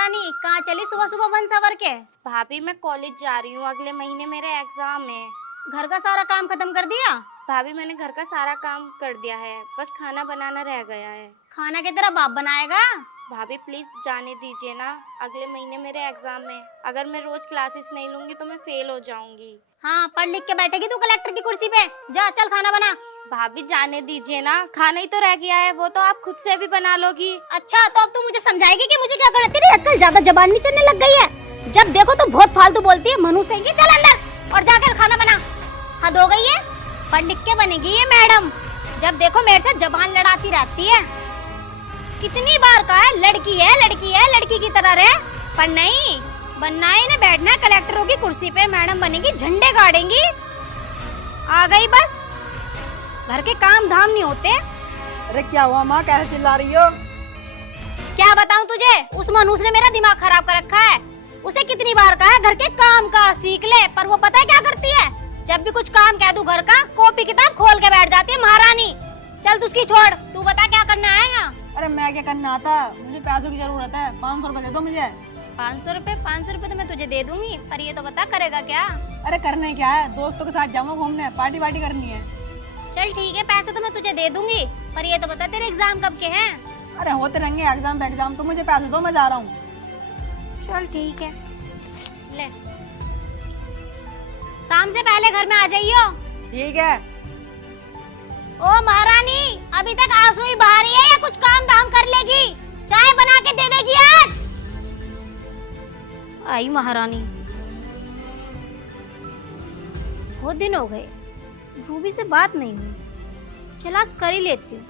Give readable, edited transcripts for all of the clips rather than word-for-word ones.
महारानी, कहाँ चली सुबह सुबह बन सवर के? भाभी मैं कॉलेज जा रही हूँ, अगले महीने मेरे एग्जाम है। घर का सारा काम खत्म कर दिया? भाभी मैंने घर का सारा काम कर दिया है, बस खाना बनाना रह गया है। खाना के तेरा बाप बनाएगा? भाभी प्लीज जाने दीजिए ना, अगले महीने मेरे एग्जाम है। अगर मैं रोज क्लासेस नहीं लूंगी तो मैं फेल हो जाऊंगी। हाँ, पढ़ लिख के बैठेगी तू कलेक्टर की कुर्सी पे। जा चल खाना बना। भाभी जाने दीजिए ना, खाना ही तो रह गया है, वो तो आप खुद से भी बना लोगी। अच्छा, तो अब तू मुझे समझाएगी कि मुझे क्या करना है? तेरी आजकल ज्यादा जबान नहीं चलने लग गई है। जब देखो तो बहुत फालतू बोलती है। मनु कहेगी चल अंदर और जाकर खाना बना। हद हो गई है, पढ़ लिख के बनेगी ये मैडम। जब देखो मेरे से जबान लड़ाती रहती है। कितनी बार कहा है लड़की है लड़की है, लड़की की तरह रहे, पर नहीं, बनना है इन्हें, बैठना है कलेक्टरों की कुर्सी पे। मैडम बनेगी, झंडे गाड़ेंगी। आ गई बस, घर के काम धाम नहीं होते। अरे क्या हुआ माँ, कैसे चिल्ला रही हो? क्या बताऊं तुझे, उस मनूस ने मेरा दिमाग खराब कर रखा है। उसे कितनी बार कहा है घर के काम का सीख ले, पर वो पता है क्या करती है? जब भी कुछ काम कह दूं घर का, कॉपी किताब खोल के बैठ जाती है महारानी। चल तू उसकी छोड़, तू बता क्या करना है यहाँ? अरे मैं क्या करना आता, मुझे पैसों की जरूरत है, 500 रुपए दे दो मुझे। 500 रुपए? 500 रुपए तो मैं तुझे दे दूंगी, पर ये तो बता करेगा क्या? अरे करने क्या है, दोस्तों के साथ जाऊंगा घूमने, पार्टी वार्टी करनी है। चल ठीक है, पैसे तो मैं तुझे दे दूंगी, पर ये तो बता तेरे एग्जाम कब के हैं? अरे होते रहेंगे एग्जाम पे एग्जाम, तो मुझे पैसे दो, मैं जा रहा हूँ। चल ठीक है, ले शाम से पहले घर में आ जाइयो। ठीक है। ओ महारानी, अभी तक आंसू ही बहा रही है या कुछ काम धाम कर लेगी? चाय बना के दे देगी आज। आई महारानी। बहुत दिन हो गए रूबी से बात नहीं हुई, चल आज कर ही लेती हूँ।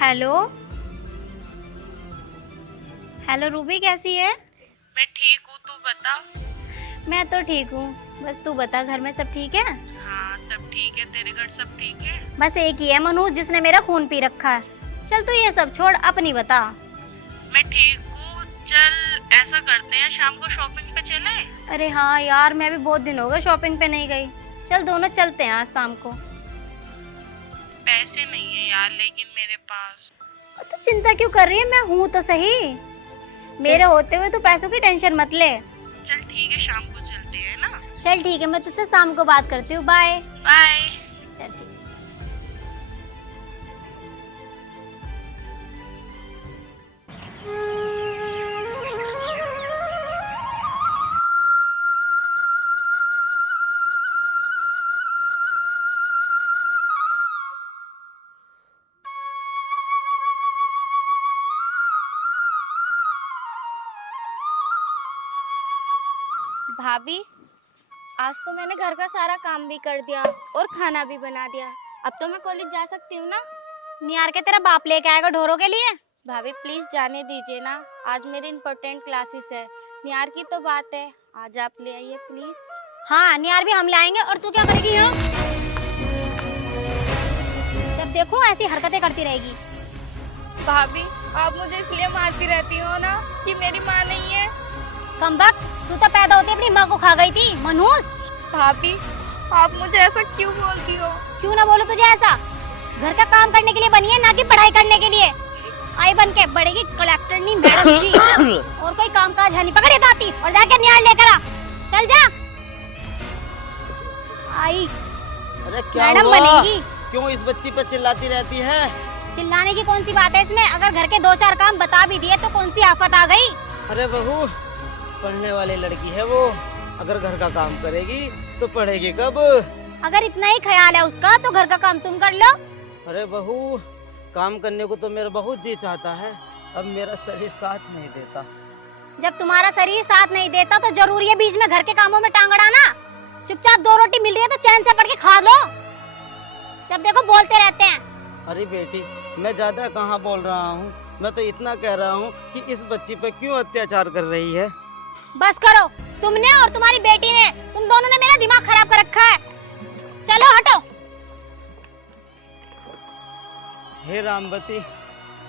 हेलो हेलो रूबी, कैसी है? मैं ठीक हूँ, तू बता। मैं तो ठीक हूँ, बस तू बता घर में सब ठीक है? हाँ सब ठीक है, तेरे घर सब ठीक है? बस एक ही है मनोज जिसने मेरा खून पी रखा है। चल तू ये सब छोड़, अपनी बता। मैं ठीक हूँ, चल ऐसा करते हैं शाम को शॉपिंग पे चले। अरे हाँ यार, मैं भी बहुत दिन हो गए शॉपिंग पे नहीं गई। चल दोनों चलते हैं आज शाम को। पैसे नहीं है यार लेकिन मेरे पास। तू चिंता क्यों कर रही है, मैं हूँ तो सही। मेरे होते हुए तू पैसों की टेंशन मत ले। चल ठीक है, शाम को चलते हैं ना। चल ठीक है, मैं तुझसे शाम को बात करती हूँ। Bye bye. चल ठीक है। भाभी आज तो मैंने घर का सारा काम भी कर दिया और खाना भी बना दिया, अब तो मैं कॉलेज जा सकती हूँ ना? नियार के तेरा बाप लेके आएगा ढोरों के लिए? भाभी प्लीज जाने दीजिए ना, आज मेरी इम्पोर्टेंट क्लासेस है। निहार की तो बात है, आज आप ले आइए प्लीज। हाँ नियार भी हम लाएंगे, और तू क्या करेगी यहाँ? जब देखो ऐसी हरकतें करती रहेगी। भाभी आप मुझे इसलिए मारती रहती हो ना कि मेरी माँ नहीं है? कमबख्त, तू तो पैदा होती अपनी माँ को खा गई थी मनहूस। भाभी आप मुझे ऐसा क्यों बोलती हो? क्यों ना बोलूं तुझे ऐसा? घर का काम करने के लिए बनी है, ना कि पढ़ाई करने के लिए। आई बन के बढ़ेगी कलेक्टर नहीं मैडम जी। और कोई काम काज है नहीं, पकड़े दाती और जाके न्याय लेकर आ। चल जा। आई अरे क्या मैडम हुआ? बनेगी। क्यों इस बच्ची पर चिल्लाती रहती है? चिल्लाने की कौन सी बात है इसमें? अगर घर के 2-4 काम बता भी दिए तो कौन सी आफत आ गई? अरे बहू, पढ़ने वाली लड़की है वो, अगर घर का काम करेगी तो पढ़ेगी कब? अगर इतना ही ख्याल है उसका तो घर का काम तुम कर लो। अरे बहू, काम करने को तो मेरा बहुत जी चाहता है, अब मेरा शरीर साथ नहीं देता। जब तुम्हारा शरीर साथ नहीं देता तो जरूरी है बीच में घर के कामों में टांग अड़ाना? चुपचाप 2 रोटी मिल रही है तो चैन से पड़ के खा लो, जब देखो बोलते रहते हैं। अरे बेटी, मैं ज्यादा कहाँ बोल रहा हूँ, मैं तो इतना कह रहा हूँ कि इस बच्ची पर क्यों अत्याचार कर रही है। बस करो, तुमने और तुम्हारी बेटी ने, तुम दोनों ने मेरा दिमाग खराब कर रखा है। चलो हटो। हे रामवती,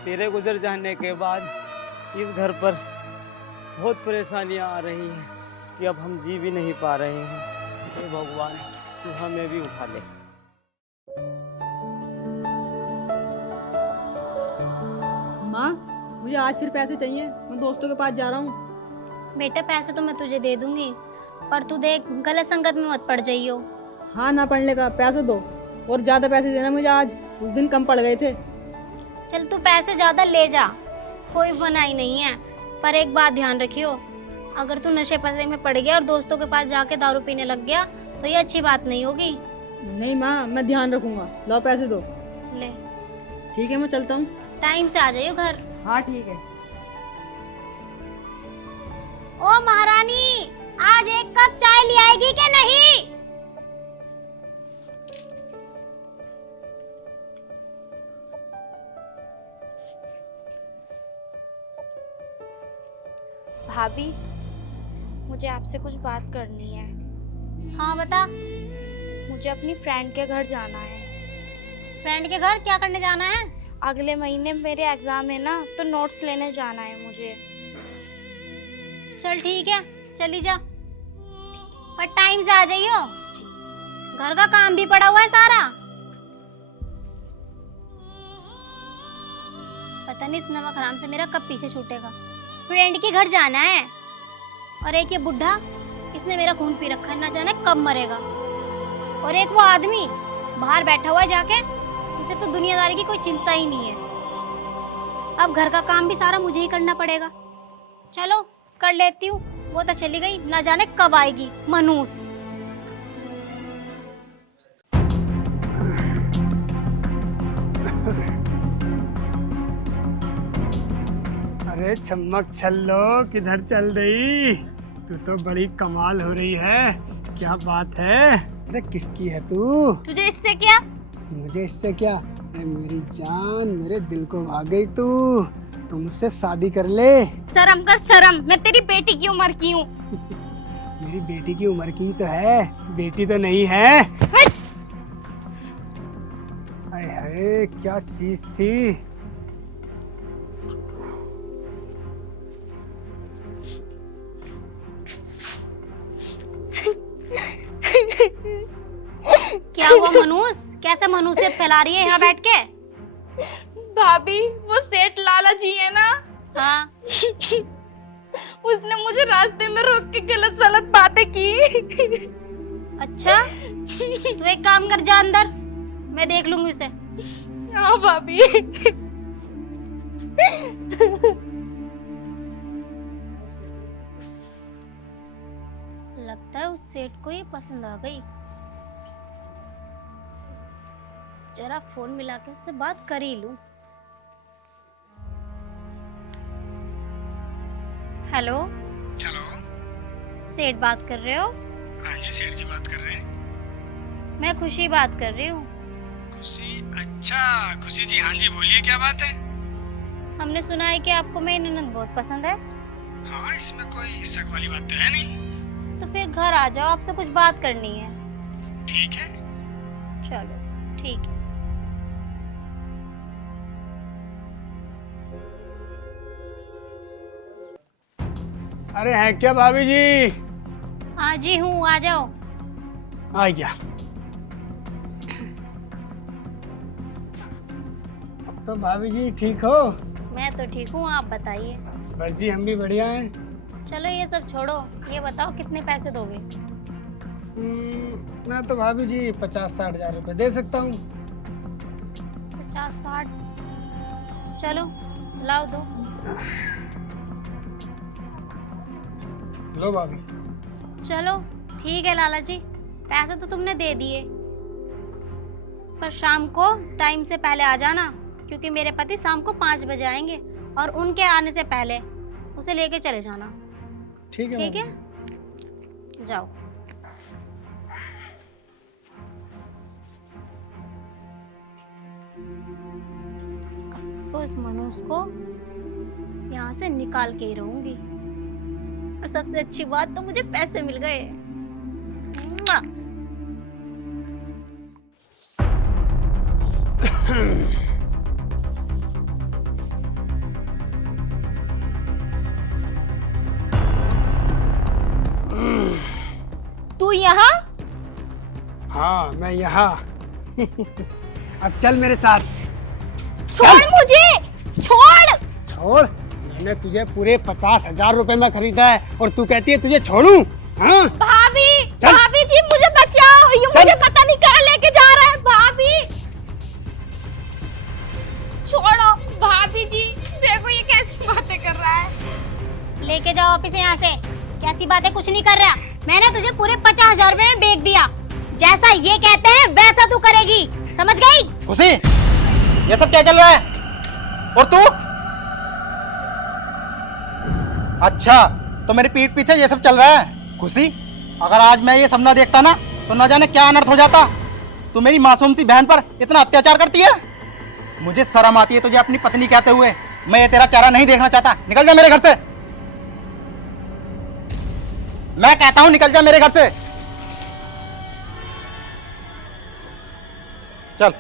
तेरे गुजर जाने के बाद इस घर पर बहुत परेशानियां आ रही हैं कि अब हम जी भी नहीं पा रहे हैं। हे भगवान, तू हमें भी उठा ले। माँ मुझे आज फिर पैसे चाहिए, मैं दोस्तों के पास जा रहा हूँ। बेटा पैसे तो मैं तुझे दे दूंगी, पर तू देख गलत संगत में मत पड़ जाइयो। हाँ ना पढ़ने का पैसे दो, और ज्यादा पैसे देना मुझे, आज उस दिन कम पड़ गए थे। चल तू पैसे ज्यादा ले जा, कोई मनाही नहीं है, पर एक बात ध्यान रखियो, अगर तू नशे पते में पड़ गया और दोस्तों के पास जाके दारू पीने लग गया तो ये अच्छी बात नहीं होगी। नहीं माँ, मैं ध्यान रखूंगा। लो पैसे दो। ले, ठीक है मैं चलता हूँ। टाइम से आ जाइयो घर। हाँ ठीक है। ओ महारानी, आज एक कप चाय ले आएगी कि नहीं? भाभी, मुझे आपसे कुछ बात करनी है। हाँ बता। मुझे अपनी फ्रेंड के घर जाना है। फ्रेंड के घर क्या करने जाना है? अगले महीने मेरे एग्जाम है ना, तो नोट्स लेने जाना है मुझे। चल ठीक है, चली जा, पर टाइम से आ जाइयो, घर का काम भी पड़ा हुआ है सारा। पता नहीं इस नमक हराम से मेरा कब पीछे छूटेगा। फ्रेंड के घर जाना है, और एक ये बुढ़ा, इसने मेरा खून पी रखा है, ना जाने कब मरेगा। और एक वो आदमी बाहर बैठा हुआ है जाके, उसे तो दुनियादारी की कोई चिंता ही नहीं है। अब घर का काम भी सारा मुझे ही करना पड़ेगा। चलो कर लेती हूँ, वो तो चली गई, ना जाने कब आएगी मनूस। अरे चम्मक छल्लो, किधर चल रही? तू तो बड़ी कमाल हो रही है, क्या बात है? अरे किसकी है तू? तुझे इससे क्या? मुझे इससे क्या? अरे मेरी जान, मेरे दिल को आ गई तू मुझसे शादी कर ले। शर्म कर शर्म, मैं तेरी बेटी की उम्र की हूँ। मेरी बेटी की उम्र की तो है, बेटी तो नहीं है। हाय हाय, क्या चीज थी। क्या हुआ मनूस? कैसे मनुष्यत फैला रही है यहाँ बैठ के? भाभी, वो सेठ लाला जी है ना, हाँ, उसने मुझे रास्ते में रोक के गलत सलत बातें की। अच्छा, तू एक काम कर, जा अंदर, मैं देख लूंगी उसे। हाँ भाभी। लगता है उस सेठ को ये पसंद आ गई। जरा फोन मिला के उससे बात कर ही लूं। हेलो, हेलो, सेठ बात कर रहे हो? हाँ जी सेठ जी बात कर रहे हैं। मैं खुशी बात कर रही हूँ। खुशी? अच्छा खुशी जी, हाँ जी बोलिए, क्या बात है? हमने सुना है कि आपको मेरी ननद बहुत पसंद है। हाँ, इसमें कोई शक वाली बात तो है नहीं। तो फिर घर आ जाओ, आपसे कुछ बात करनी है। ठीक है। चलो ठीक है। अरे है क्या भाभी जी? हाँ जी हूँ, आ जाओ। आ गया। अब तो भाभी जी ठीक हो? मैं तो ठीक हूँ, आप बताइए। बस जी हम भी बढ़िया हैं। चलो ये सब छोड़ो, ये बताओ कितने पैसे दोगे? मैं तो भाभी जी 50-60 हजार रुपए दे सकता हूँ। 50-60? चलो लाओ, दो। लो भाभी। चलो ठीक है लाला जी, पैसे तो तुमने दे दिए, पर शाम को टाइम से पहले आ जाना, क्योंकि मेरे पति शाम को 5 बजे आएंगे और उनके आने से पहले उसे लेके चले जाना। ठीक है। ठीक है, जाओ। तो इस मनुष्य को यहाँ से निकाल के ही रहूंगी, और सबसे अच्छी बात तो मुझे पैसे मिल गए। मुआ! तू यहाँ? हाँ मैं यहाँ। अब चल मेरे साथ। छोड़ मुझे, छोड़। और मैंने तुझे पूरे 50,000 रुपए में खरीदा है और तू कहती है तुझे छोड़ूं? हाँ? भाभी चल। भाभी जी मुझे बचाओ, ये चल। मुझे पता नहीं कहाँ लेके जा रहा है। भाभी छोड़ो, भाभी जी देखो ये कैसी बातें कर रहा है। लेके जाओ ऑफिस यहाँ से। कैसी बातें, कुछ नहीं कर रहा। मैंने तुझे पूरे 50,000 रुपए में बेच दिया। जैसा ये कहते हैं वैसा तू करेगी, समझ गई? खुशी, ये सब क्या चल रहा है? और तू? अच्छा, तो मेरी पीठ पीछे ये सब चल रहा है। खुशी, अगर आज मैं ये सपना देखता ना तो न जाने क्या अनर्थ हो जाता। तू मेरी मासूम सी बहन पर इतना अत्याचार करती है। मुझे शर्म आती है तुझे अपनी पत्नी कहते हुए। मैं ये तेरा चेहरा नहीं देखना चाहता। निकल जा मेरे घर से। मैं कहता हूं निकल जा मेरे घर से। चल।